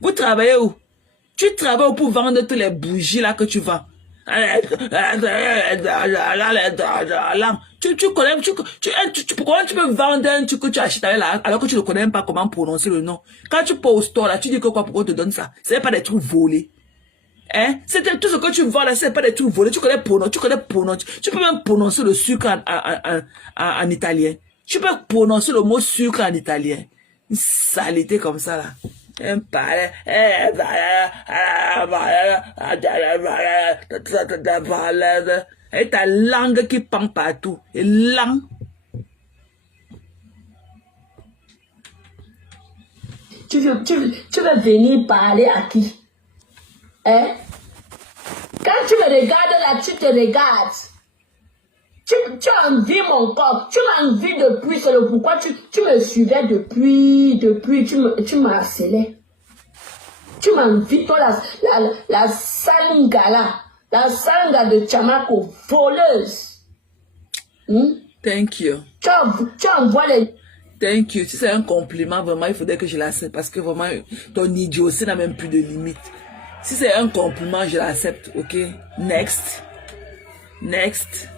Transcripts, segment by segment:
Vous travaillez où? Tu travailles pour vendre toutes les bougies là que tu vends. Comment tu peux vendre un truc que tu achètes là, alors que tu ne connais même pas comment prononcer le nom? Quand tu poses au store là, tu dis que quoi, pourquoi on te donne ça? Ce n'est pas des trucs volés. Hein? C'était tout ce que tu vends là, ce n'est pas des trucs volés. Tu connais prononcer, tu peux même prononcer le sucre en italien. Tu peux prononcer le mot sucre en italien. Une saleté comme ça là. Et ta langue qui pend partout. Et langue. Tu veux venir parler à qui? Hein? Quand tu me regardes là, tu te regardes. Tu envies mon corps. Tu m'envies depuis. C'est le pourquoi tu me suivais depuis. Tu m'harcelais. Tu m'envies, toi, la sanga là. La sanga de Chamako, voleuse. Thank you. Tu envoies les... Thank you. Si c'est un compliment, vraiment, il faudrait que je l'accepte. Parce que vraiment, ton idiotie n'a même plus de limite. Si c'est un compliment, je l'accepte. Ok? Next. Next.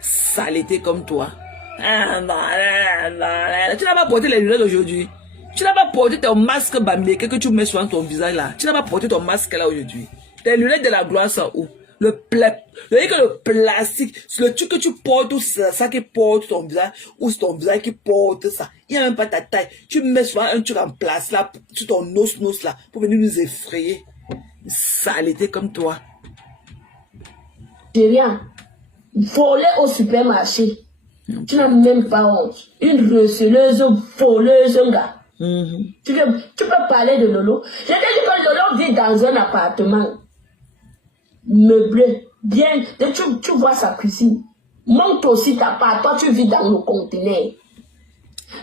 Saleté comme toi. Tu n'as pas porté les lunettes aujourd'hui. Tu n'as pas porté ton masque bamléké que tu mets sur ton visage là. Tu n'as pas porté ton masque là aujourd'hui. Tes lunettes de la gloire sont où? Le plastique, le truc que tu portes, ou ça qui porte ton visage, ou c'est ton visage qui porte ça. Il n'y a même pas ta taille. Tu mets souvent un truc en place là, sur ton os là, pour venir nous effrayer. Une saleté comme toi. J'ai rien. Voler au supermarché. Tu n'as même pas honte. Une receleuse, voleuse, un gars. Tu peux parler de Lolo. Je t'ai dit que Lolo vit dans un appartement meublé. Bien. Tu vois sa cuisine. Monte aussi ta part. Toi, tu vis dans le conteneur.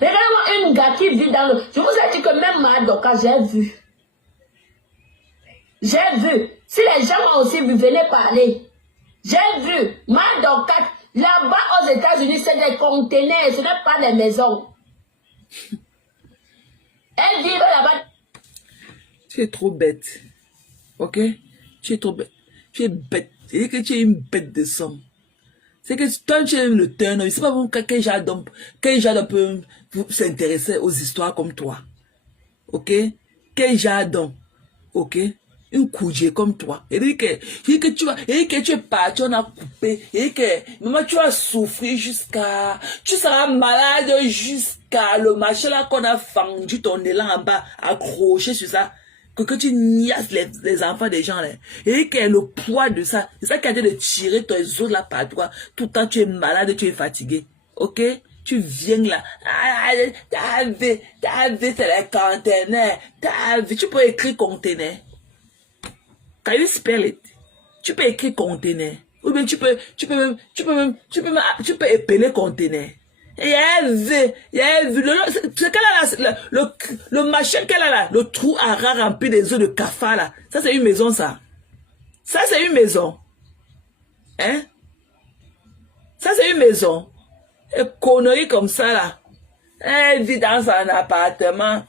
Regarde-moi un gars qui vit dans le... Je vous ai dit que même Madoka, j'ai vu. J'ai vu. Si les gens ont aussi vu, venez parler. J'ai vu. Madoka, là-bas aux États-Unis, c'est des conteneurs. Ce n'est pas des maisons. Elle vit là-bas. Tu es trop bête. Ok? Tu es trop bête. Tu es bête. C'est que tu es une bête de somme. C'est que toi, tu aimes le turn. C'est pas bon quel genre d'homme peut s'intéresser aux histoires comme toi. Ok? Quel genre d'homme? Ok? Une coudée comme toi. Et que tu es parti, on a coupé. Et que, maman, tu vas souffrir tu seras malade jusqu'à le machin là qu'on a fendu ton élan en bas, accroché sur ça. Que tu niasses les enfants des gens là. Et que le poids de ça, c'est ça qui a été de tirer tes os là par toi. Tout le temps tu es malade, tu es fatigué. Ok? Tu viens là. Ta vie, c'est les conteneurs. Tu peux écrire conteneur. Can you spell it? Tu peux écrire conteneur. Ou bien tu peux épeler conteneur. Il y a vu, le machin qu'elle a là, le trou à ras rempli des œufs de cafard là. Ça c'est une maison ça. Ça c'est une maison. Hein? Ça c'est une maison. Et connerie comme ça là. Elle vit dans un appartement.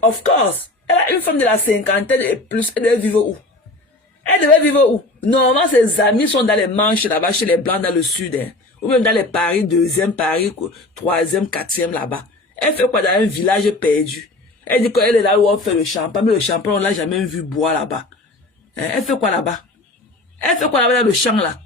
Of course. Elle a une femme de la cinquantaine et plus. Elle devait vivre où? Elle devait vivre où? Normalement, ses amis sont dans les Manches là-bas, chez les Blancs dans le sud. Hein. Ou même dans les Paris, 2e Paris, 3e, 4e là-bas. Elle fait quoi dans un village perdu? Elle dit qu'elle est là où on fait le champagne, mais le champagne, on l'a jamais vu boire là-bas. Hein? Elle fait quoi là-bas? Elle fait quoi là-bas dans le champ là?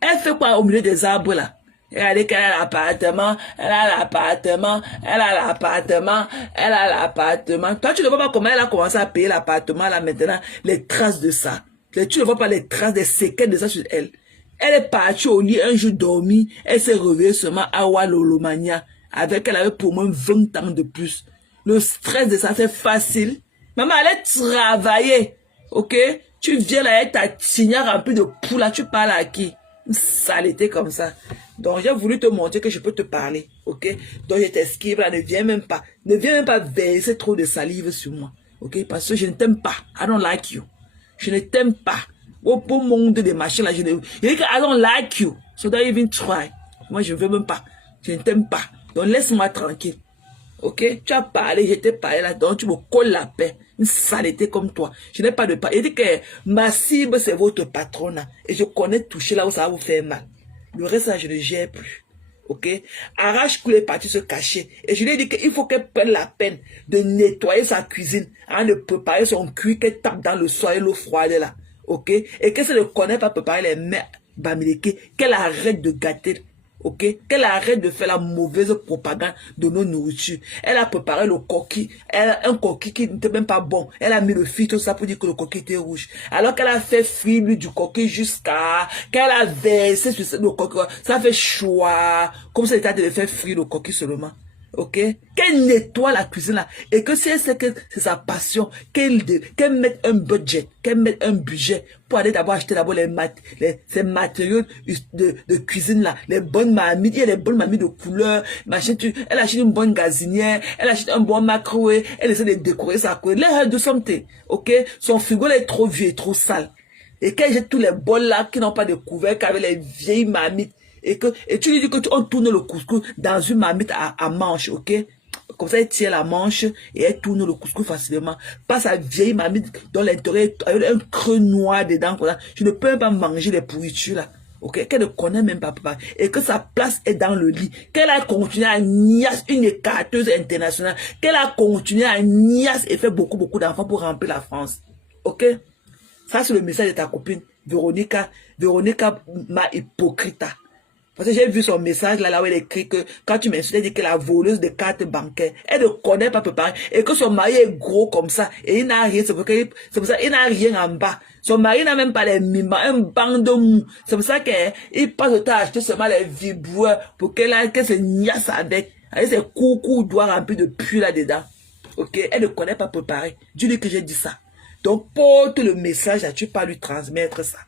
Elle fait quoi au milieu des arbres là? Regardez qu'elle a l'appartement, elle a l'appartement, elle a l'appartement, elle a l'appartement. Toi, tu ne vois pas comment elle a commencé à payer l'appartement là maintenant, les traces de ça. Tu ne vois pas les traces, des séquelles de ça sur elle. Elle est partie au lit un jour dormie, elle s'est réveillée seulement à Walolomania, avec elle avait pour moins 20 ans de plus. Le stress de ça, c'est facile. Maman, elle est travaillée, ok? Tu viens là, elle t'a signé rempli de poules là, tu parles à qui? Une saleté comme ça. Donc, j'ai voulu te montrer que je peux te parler, ok? Donc, je t'esquive là, ne viens même pas verser trop de salive sur moi, ok? Parce que je ne t'aime pas. I don't like you. Je ne t'aime pas. Au beau monde des machines là, je dis que I don't like you. So don't even try. Moi, je ne veux même pas. Je ne t'aime pas. Donc, laisse-moi tranquille, ok? Tu as parlé, je t'ai parlé là, donc tu me colles la paix. Une saleté comme toi. Je n'ai pas de... Il dit que ma cible, c'est votre patronat. Et je connais toucher là où ça va vous faire mal. Le reste, là, je ne gère plus. Ok? Arrache tous les parties se cacher. Et je lui ai dit qu'il faut qu'elle prenne la peine de nettoyer sa cuisine avant de préparer son cuit, qu'elle tape dans le sol et l'eau froide là. Ok? Et qu'elle ne connaît pas préparer les mets bamileke, qu'elle arrête de gâter. Ok? Qu'elle arrête de faire la mauvaise propagande de nos nourritures. Elle a préparé le coquille. Elle a un coquille qui n'était même pas bon. Elle a mis le filtre, ça pour dire que le coquille était rouge. Alors qu'elle a fait frire l'huile du coquille jusqu'à... Qu'elle a versé sur le coquille. Ça fait choix. Comme ça, elle était de faire frire le coquille seulement. Ok? Qu'elle nettoie la cuisine là. Et que si elle sait que c'est sa passion, qu'elle mette un budget, qu'elle mette un budget pour aller d'abord acheter d'abord ces matériaux de cuisine là. Les bonnes marmites, il y a les bonnes marmites de couleur. Elle achète une bonne gazinière, elle achète un bon macroé, elle essaie de décorer sa cour. Let her do something. Ok? Son frigo là est trop vieux et trop sale. Et qu'elle jette tous les bols là qui n'ont pas de couvercle avec les vieilles marmites. Et tu lui dis que on tourne le couscous dans une marmite à manche, ok? Comme ça, elle tire la manche et elle tourne le couscous facilement. Pas sa vieille marmite dans l'intérieur, avec un creux noir dedans, comme ça. Je ne peux même pas manger les pourritures là. Ok? Qu'elle ne connaît même pas. Et que sa place est dans le lit. Qu'elle a continué à niasse une écarteuse internationale. Qu'elle a continué à niasse et fait beaucoup d'enfants pour remplir la France. Ok? Ça, c'est le message de ta copine, Véronica ma hypocrite. Parce que j'ai vu son message là où elle écrit que quand tu m'insultes, elle dit qu'elle est la voleuse de cartes bancaires. Elle ne connaît pas préparer. Et que son mari est gros comme ça. Et il n'a rien. C'est pour ça qu'il n'a rien en bas. Son mari n'a même pas les mimans, un banc de mou. C'est pour ça qu'il passe le temps à acheter seulement les vibreurs pour qu'elle se niasse avec. Avec ses coucous doigts remplis de puits là-dedans. Ok? Elle ne connaît pas préparer. Dis-lui que j'ai dit ça. Donc porte le message là, tu peux pas lui transmettre ça.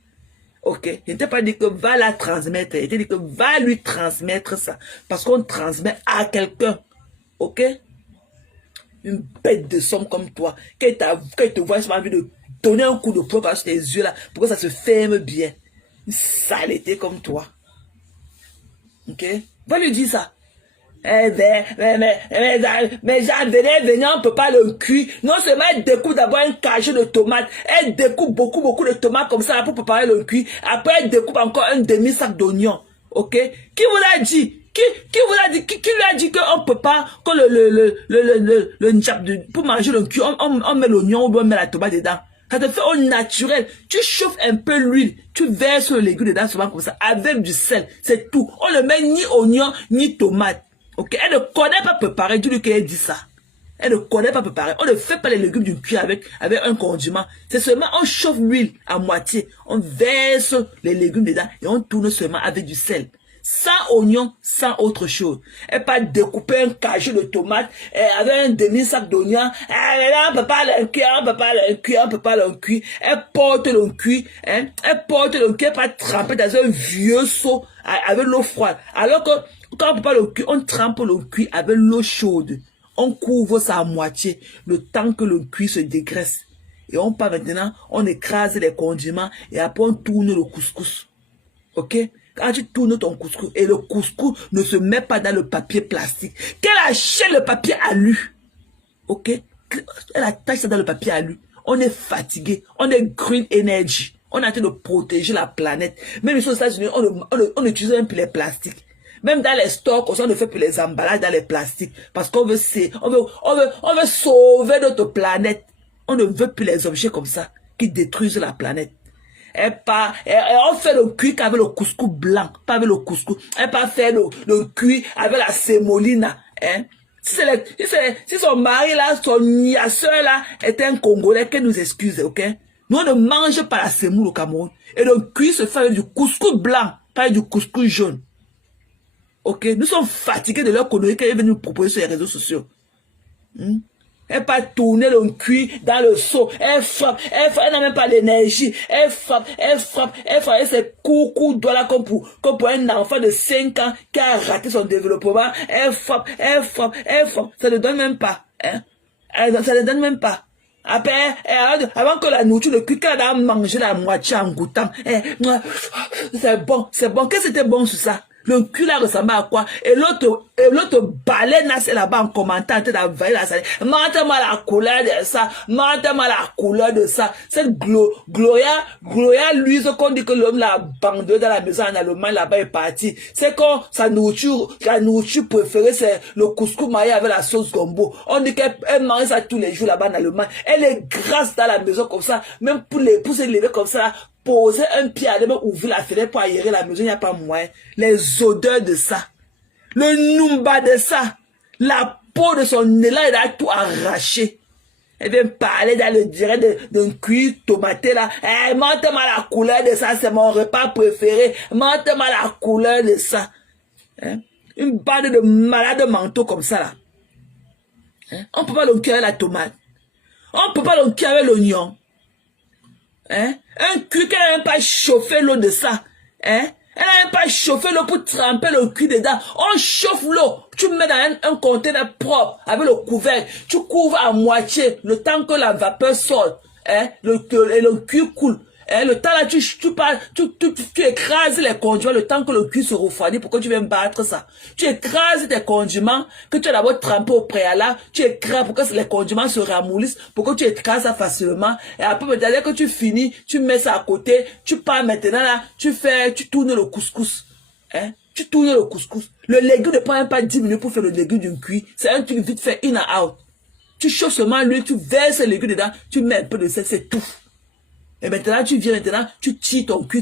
Ok, je ne t'ai pas dit que va la transmettre, je t'ai dit que va lui transmettre ça. Parce qu'on transmet à quelqu'un. Ok? Une bête de somme comme toi, qu'elle te voit, j'ai envie de donner un coup de poing par tes yeux là, pour que ça se ferme bien. Une saleté comme toi. Ok? Va lui dire ça. Mais Jeanne, venez, on ne peut pas le cuire. Non seulement elle découpe d'abord un cachet de tomates, elle découpe beaucoup de tomates comme ça pour préparer le cuir. Après, elle découpe encore un demi-sac d'oignons. Ok? Qui vous l'a dit? Qui vous a dit? Qui lui a dit qu'on peut pas, quand pour manger le cuir, on met l'oignon ou on met la tomate dedans? Ça te fait au naturel. Tu chauffes un peu l'huile, tu verses le légume dedans souvent comme ça, avec du sel. C'est tout. On ne met ni oignon, ni tomate. Ok, elle ne connaît pas préparer, dis-lui qu'elle dit ça. Elle ne connaît pas préparer. On ne fait pas les légumes du cuir avec un condiment. C'est seulement, on chauffe l'huile à moitié. On verse les légumes dedans et on tourne seulement avec du sel. Sans oignon, sans autre chose. Elle pas découper un cachet de tomates avec un demi-sac d'oignon. On ne peut pas le cuire, on ne peut pas le cuire. Elle porte le cuir, elle pas tremper dans un vieux seau avec l'eau froide. Alors que quand on peut pas le cuire, on trempe le cuir avec l'eau chaude. On couvre ça à moitié, le temps que le cuir se dégraisse. Et on part maintenant, on écrase les condiments et après on tourne le couscous. Ok? Quand tu tournes ton couscous et le couscous ne se met pas dans le papier plastique, qu'elle achète le papier alu. Ok? Elle attache ça dans le papier alu. On est fatigué, on est green energy. On est en train de protéger la planète. Même ici aux États-Unis, on utilise même plus les plastiques. Même dans les stocks, on ne fait plus les emballages dans les plastiques. Parce qu'on veut sauver notre planète. On ne veut plus les objets comme ça qui détruisent la planète. Et on fait le cuir avec le couscous blanc, pas avec le couscous. Elle pas faire le cuir avec la sémolina. Hein? Si son mari là, son niasseur là, était un Congolais, qu'elle nous excuse, ok? Nous on ne mange pas la sémoule au Cameroun. Et le cuir se fait avec du couscous blanc, pas avec du couscous jaune. Ok, nous sommes fatigués de leur connerie qu'elle est venue nous proposer sur les réseaux sociaux. Elle pas tourner le cuir dans le seau. Elle frappe, elle n'a même pas l'énergie. Elle frappe, et ses coucous doigts là comme pour un enfant de 5 ans qui a raté son développement. Elle frappe. Ça ne donne même pas. Hein? Ça ne donne même pas. Après, avant que la nourriture, le cuir, qu'elle a mangé la moitié en goûtant. C'est bon. Qu'est-ce que c'était bon sur ça? Le cul là ressemble à quoi? Et l'autre baleine là, c'est là-bas en commentant, en train d'envahir la salle. Montre-moi la couleur de ça. Montre-moi la couleur de ça. Cette Gloria Louise, qu'on dit que l'homme l'a abandonné dans la maison en Allemagne, là-bas est parti. C'est quand sa nourriture préférée, c'est le couscous maillé avec la sauce gombo. On dit qu'elle mange ça tous les jours là-bas en Allemagne. Elle est grasse dans la maison comme ça. Même pour se lever comme ça, poser un pied à même ouvrir la fenêtre pour aérer la maison, il n'y a pas moyen. Les odeurs de ça, le numba de ça, la peau de son nez là, elle a tout arraché. Elle vient parler dans le direct d'un cuit tomaté là. Eh, montre-moi la couleur de ça, c'est mon repas préféré. Montre-moi la couleur de ça. Hein? Une bande de malades mentaux comme ça là. Hein? On ne peut pas le cuire avec la tomate. On ne peut pas le cuire avec l'oignon. Hein? Un cuit qu'elle n'a même pas chauffé l'eau de ça. Hein? Elle n'a même pas chauffé l'eau pour tremper le cuit dedans. On chauffe l'eau. Tu mets dans un conteneur propre avec le couvercle. Tu couvres à moitié le temps que la vapeur sort. Hein? Le cuit coule. Hein? Le temps là, tu écrases les condiments le temps que le cuit se refroidit. Pourquoi tu viens battre ça? Tu écrases tes condiments que tu as d'abord trempé au préalable. Tu écrases pour que les condiments se ramollissent. Pour que tu écrases ça facilement. Et après, dès que tu finis, tu mets ça à côté. Tu pars maintenant là, tu tournes le couscous. Hein? Tu tournes le couscous. Le légume ne prend même pas 10 minutes pour faire le légume d'une cuit. C'est un truc vite fait, in and out. Tu chauffes seulement l'huile, tu verses le légume dedans, tu mets un peu de sel, c'est tout. Et maintenant, tu viens maintenant, tu tires ton cuit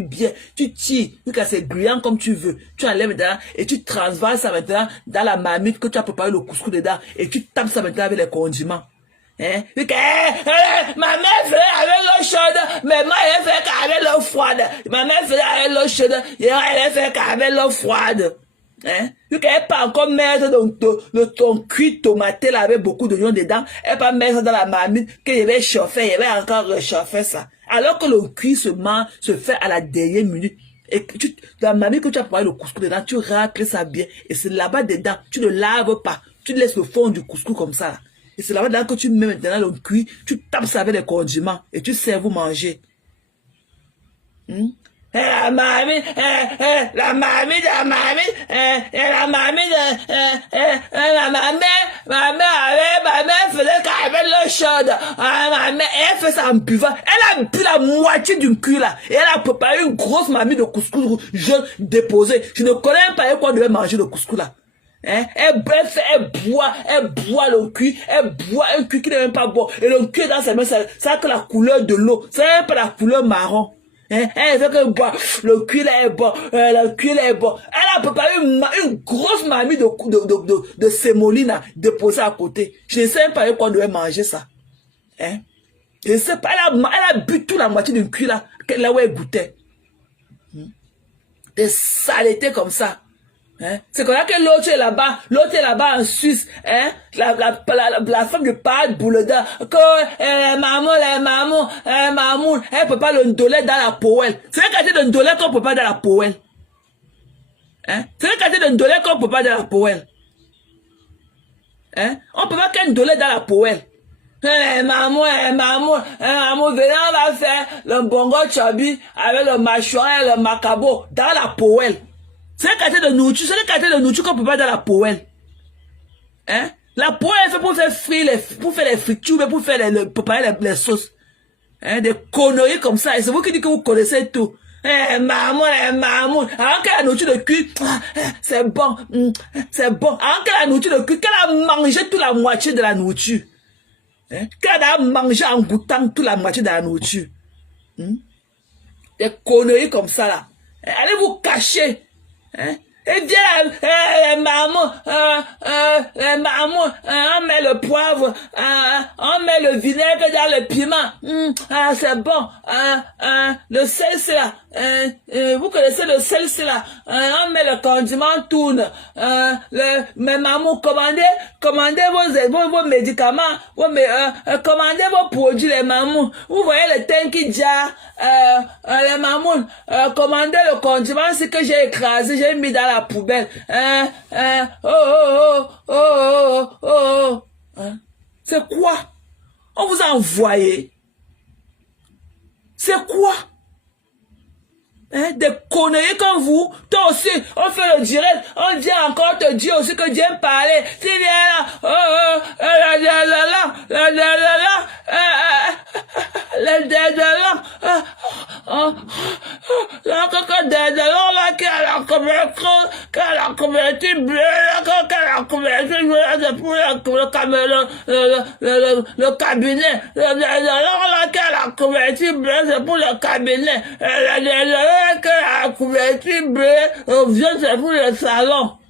bien, tu tires, jusqu'à c'est gluant comme tu veux. Tu enlèves maintenant et tu transvases ça maintenant dans la marmite que tu as préparé le couscous dedans et tu tapes ça maintenant avec les condiments. Hein? Ma mère faisait avec l'eau chaude, mais moi elle fait qu'avec l'eau froide. Ma mère faisait avec l'eau chaude, elle fait qu'avec l'eau froide. Hein? Vu qu'elle n'est pas encore mettre ton cuit tomaté là avec beaucoup d'oignons dedans, elle va mettre ça dans la marmite que je vais chauffer, je vais encore réchauffer ça. Alors que le cuit se fait à la dernière minute. Et la marmite que tu as préparé le couscous dedans, tu racles ça bien. Et c'est là-bas dedans, tu ne laves pas. Tu laisses le fond du couscous comme ça là. Et c'est là-bas dedans que tu mets maintenant le cuit, tu tapes ça avec les condiments et tu sers vous manger. La marmite, ma mère faisait qu'avec l'eau chaude. Ma mère, elle fait ça en buvant. Elle a bu la moitié d'une cuillère là. Et elle a préparé une grosse marmite de couscous jaune déposée. Je ne connais même pas quoi on devait manger le couscous là. Hein? Elle boit le cuit, elle boit un cuit qui n'est même pas bon. Et le cuit dans sa main, ça a que la couleur de l'eau. Ça n'a pas la couleur marron. Hein? Elle fait que boire, le cuir là est bon, le cuir là est bon. Elle a préparé une grosse marmite de sémoline déposée à côté. Je ne sais même pas quoi on devait manger ça. Hein? Je ne sais pas, elle a bu toute la moitié d'une cuir là où elle goûtait. Des saletés comme ça. Hein? C'est comme ça que l'autre est là-bas en Suisse, hein? La femme de Pat Bouleda, que maman, elle peut pas le ndoler dans la poêle. C'est un quartier de ndoler qu'on peut pas dans la poêle. Hein? C'est un quartier de ndoler qu'on peut pas dans la poêle. Hein? On peut pas qu'un ndoler dans la poêle. Maman, venez, on va faire le bongo chabi avec le mâchoire et le macabo dans la poêle. C'est un quartier de nourriture, qu'on peut pas dans la poêle. Hein? La poêle est fait pour faire frire pour faire les fritures, mais pour faire préparer les sauces. Hein? Des conneries comme ça. Et c'est vous qui dites que vous connaissez tout. Maman. Alors que la nourriture de cuir, c'est bon. C'est bon. Alors que la nourriture de cuir, qu'elle a mangé toute la moitié de la nourriture. Hein? Qu'elle a mangé en goûtant toute la moitié de la nourriture. Des conneries comme ça là. Allez vous cacher. Hein? Et viens, maman, on met le poivre, on met le vinaigre dans le piment. C'est bon. Le sel, c'est là. Vous connaissez le sel, c'est là. On met le condiment, tourne. Mais maman, commandez vos médicaments, commandez vos produits, les mamans. Vous voyez le tanky jar, les mamans, commandez le condiment, c'est que j'ai écrasé, j'ai mis dans la poubelle. C'est quoi? On vous a envoyé. C'est quoi? Hein, des conneries comme vous, toi aussi, on fait le direct, on vient encore te dire aussi que Dieu me parlait. S'il est là, le cabinet, c'est pour le cabinet, que la couverture bleue, c'est pour le salon.